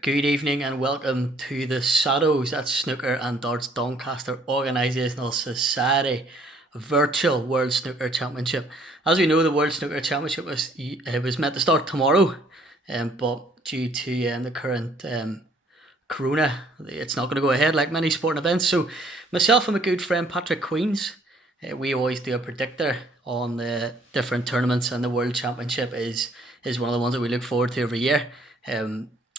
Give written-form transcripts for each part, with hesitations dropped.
Good evening and welcome to the SADDOS, that's Snooker and Darts Doncaster Organisational Society Virtual World Snooker Championship. As we know, the World Snooker Championship was meant to start tomorrow, but due to the current corona, it's not going to go ahead like many sporting events. So myself and my good friend Patrick Queens, we always do a predictor on the different tournaments, and the World Championship is one of the ones that we look forward to every year.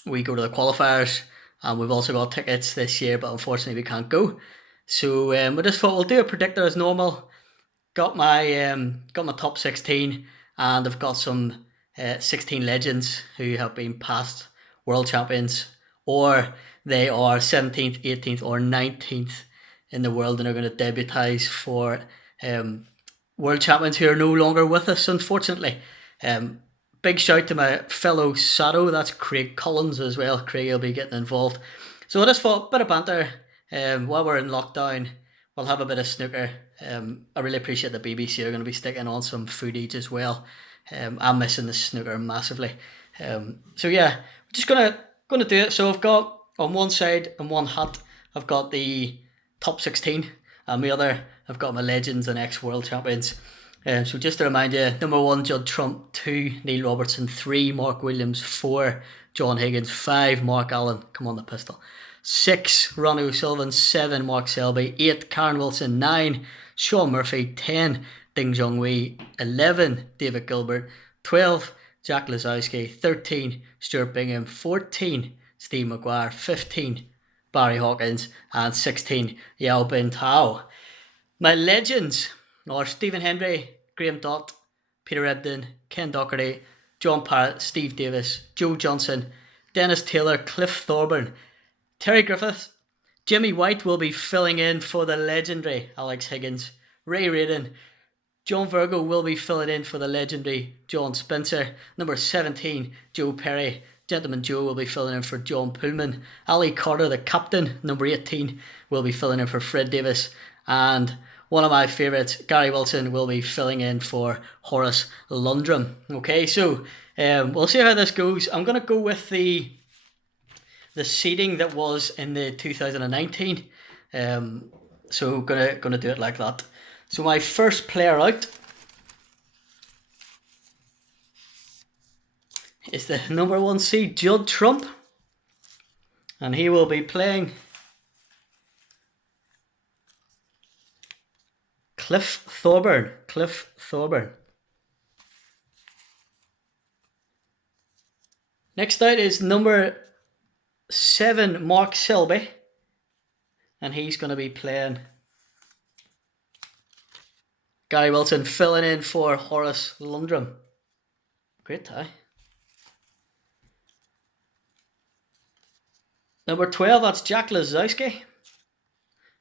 We go to the qualifiers, and we've also got tickets this year, but unfortunately we can't go. So we just thought we'll do a predictor as normal. Got my top 16, and I've got some 16 legends who have been past world champions, or they are 17th, 18th, or 19th in the world, and are going to debutise for world champions who are no longer with us, unfortunately. Big shout to my fellow SADDO, that's Craig Collins as well. Craig will be getting involved. So I just thought, a bit of banter while we're in lockdown. We'll have a bit of snooker. I really appreciate the BBC are going to be sticking on some footage as well. I'm missing the snooker massively. So yeah, we're just gonna do it. So I've got on one side and one hat, I've got the top 16, and the other I've got my legends and ex-world champions. So just to remind you, number 1, Judd Trump. 2, Neil Robertson. 3, Mark Williams. 4, John Higgins. 5, Mark Allen. Come on, the pistol. 6, Ronnie O'Sullivan. 7, Mark Selby. 8, Karen Wilson. 9, Sean Murphy. 10, Ding Zhongwei. 11, David Gilbert. 12, Jack Lazowski. 13, Stuart Bingham. 14, Steve McGuire. 15, Barry Hawkins. And 16, Yao Bin Tao. My legends are Stephen Hendry, Graham Dott, Peter Ebdon, Ken Doherty, John Parrott, Steve Davis, Joe Johnson, Dennis Taylor, Cliff Thorburn, Terry Griffiths. Jimmy White will be filling in for the legendary Alex Higgins. Ray Radin. John Virgo will be filling in for the legendary John Spencer. Number 17, Joe Perry. Gentleman Joe will be filling in for John Pullman. Ali Carter, the captain, number 18, will be filling in for Fred Davis. And one of my favourites, Gary Wilson, will be filling in for Horace Lundrum. Okay, so we'll see how this goes. I'm going to go with the seeding that was in the 2019. So gonna do it like that. So my first player out is the number 1 seed, Judd Trump, and he will be playing Cliff Thorburn. Next out is number 7, Mark Selby, and he's going to be playing Gary Wilson, filling in for Horace Lundrum. Great tie. Number 12, that's Jack Lazowski,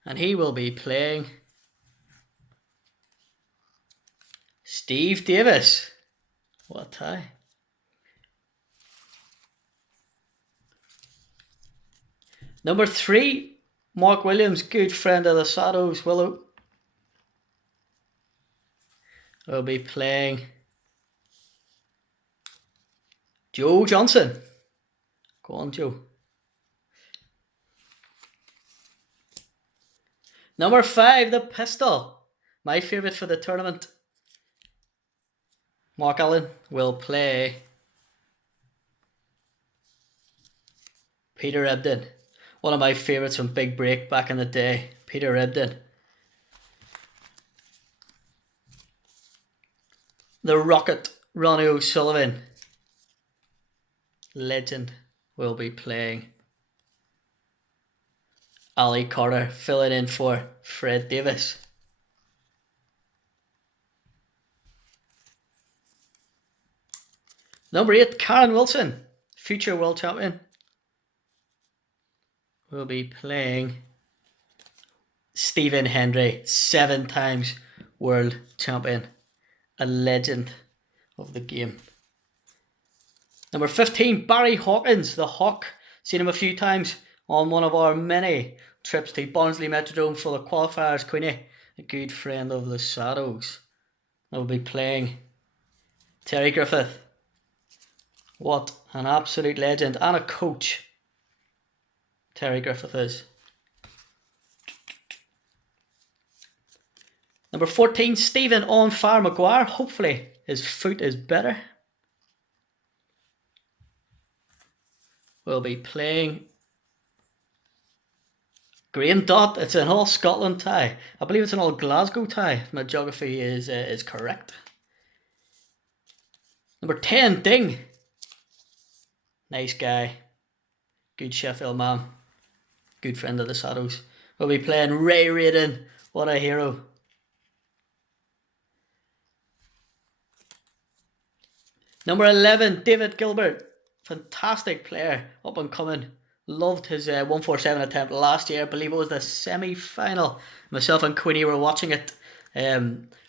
and he will be playing Steve Davis. What a tie. Number 3, Mark Williams, good friend of the SADDOS, Willow, will be playing Joe Johnson. Go on, Joe. Number 5, the pistol, my favourite for the tournament. Mark Allen will play Peter Ebdon. One of my favourites from Big Break back in the day, Peter Ebdon. The Rocket, Ronnie O'Sullivan, legend, will be playing Ali Carter, filling in for Fred Davis. Number 8, Karen Wilson, future world champion, will be playing Stephen Hendry, 7 times world champion, a legend of the game. Number 15, Barry Hawkins, the Hawk. Seen him a few times on one of our many trips to Barnsley Metrodome for the qualifiers, Queenie, a good friend of the SADDOS. Will be playing Terry Griffith. What an absolute legend and a coach. Terry Griffith is. Number 14, Stephen On Fire Maguire. Hopefully his foot is better. Will be playing. Graham Dott. It's an all Scotland tie. I believe it's an all Glasgow tie. If my geography is correct. Number 10, Ding. Nice guy. Good Sheffield man. Good friend of the SADDOS. We'll be playing Ray Raiden. What a hero. Number 11, David Gilbert. Fantastic player. Up and coming. Loved his 147 attempt last year. I believe it was the semi-final. Myself and Queenie were watching it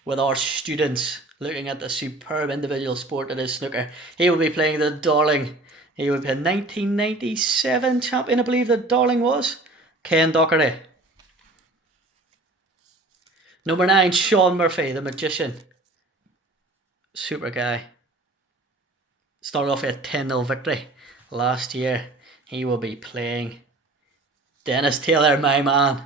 with our students, looking at the superb individual sport that is snooker. He will be playing the Darling. He will be a 1997 champion, I believe the Darling was. Ken Docherty. Number 9, Sean Murphy, the Magician. Super guy. Started off with a 10-0 victory last year. He will be playing Dennis Taylor, my man,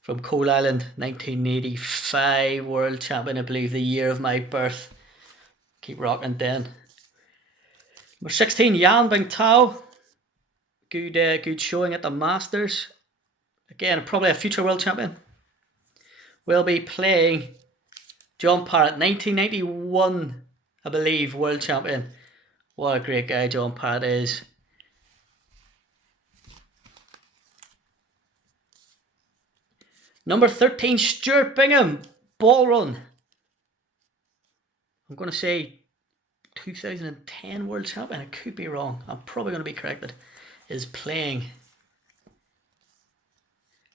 from Coal Island, 1985 world champion, I believe, the year of my birth. Keep rocking, Den. Number 16, Yan Bingtao. Good showing at the Masters. Again, probably a future world champion. We'll be playing John Parrott, 1991, I believe, world champion. What a great guy John Parrott is. Number 13, Stuart Bingham, ball run. I'm going to say 2010 world champion. I could be wrong. I'm probably going to be corrected. Is playing.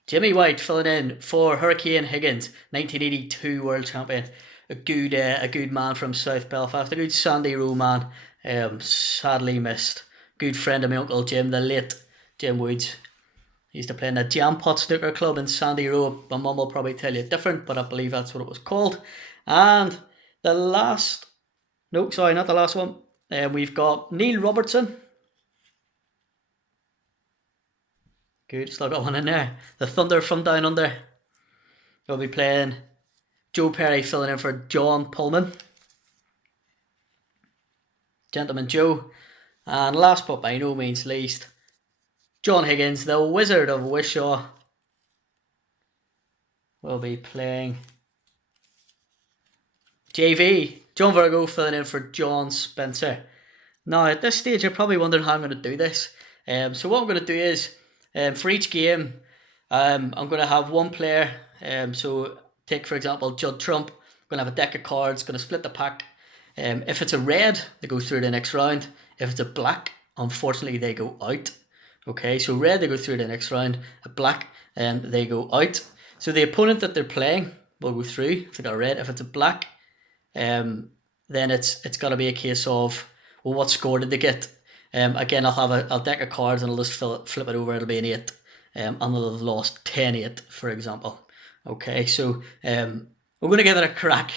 Jimmy White filling in for Hurricane Higgins, 1982 world champion. A good man from South Belfast. A good Sandy Row man. Sadly missed. Good friend of my Uncle Jim, the late Jim Woods. He used to play in the Jam Pot Snooker Club in Sandy Row. My mum will probably tell you different, but I believe that's what it was called. And the last, no, sorry, not the last one. We've got Neil Robertson. Good, still got one in there. The Thunder from Down Under. We'll be playing Joe Perry filling in for John Pullman. Gentleman Joe. And last but by no means least, John Higgins, the Wizard of Wishaw, will be playing JV. John Virgo filling in for John Spencer. Now at this stage you're probably wondering how I'm going to do this. So what I'm going to do is, for each game, I'm going to have one player. So take for example Judd Trump. I'm going to have a deck of cards, going to split the pack. If it's a red, they go through the next round. If it's a black, unfortunately they go out. Okay, so red they go through the next round. A black, they go out. So the opponent that they're playing will go through if they got red. If it's a black, then it's got to be a case of, well, what score did they get? Again, I'll have a deck of cards and I'll just flip it over. It'll be an 8, and they'll have lost 10-8, for example. Okay, so we're going to give it a crack.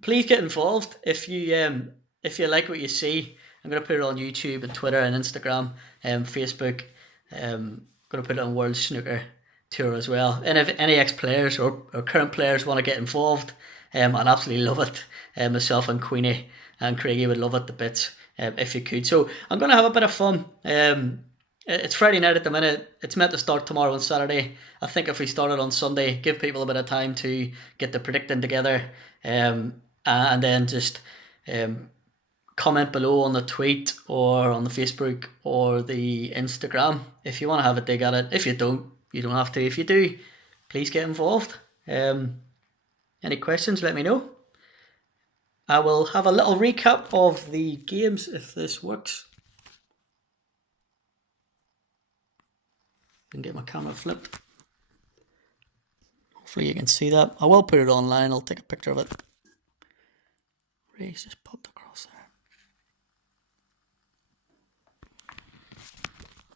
Please get involved if you like what you see. I'm going to put it on YouTube and Twitter and Instagram and Facebook. I'm going to put it on World Snooker Tour as well. And if any ex-players or current players want to get involved, I'd absolutely love it. Myself and Queenie and Craigie would love it the bits if you could. So I'm going to have a bit of fun. It's Friday night at the minute. It's meant to start tomorrow and Saturday. I think if we started on Sunday, give people a bit of time to get the predicting together, and then just comment below on the tweet or on the Facebook or the Instagram if you want to have a dig at it. If you don't, you don't have to. If you do, please get involved. Any questions, let me know. I will have a little recap of the games if this works. I can get my camera flipped. Hopefully you can see that. I will put it online. I'll take a picture of it. Ray's just popped across there.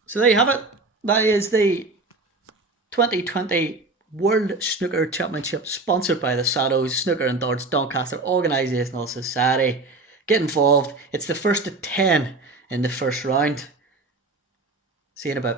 So there you have it. That is the 2020 World Snooker Championship, sponsored by the SADDOS, Snooker and Darts Doncaster Organisational Society. Get involved. It's the first of 10 in the first round. See you in a bit.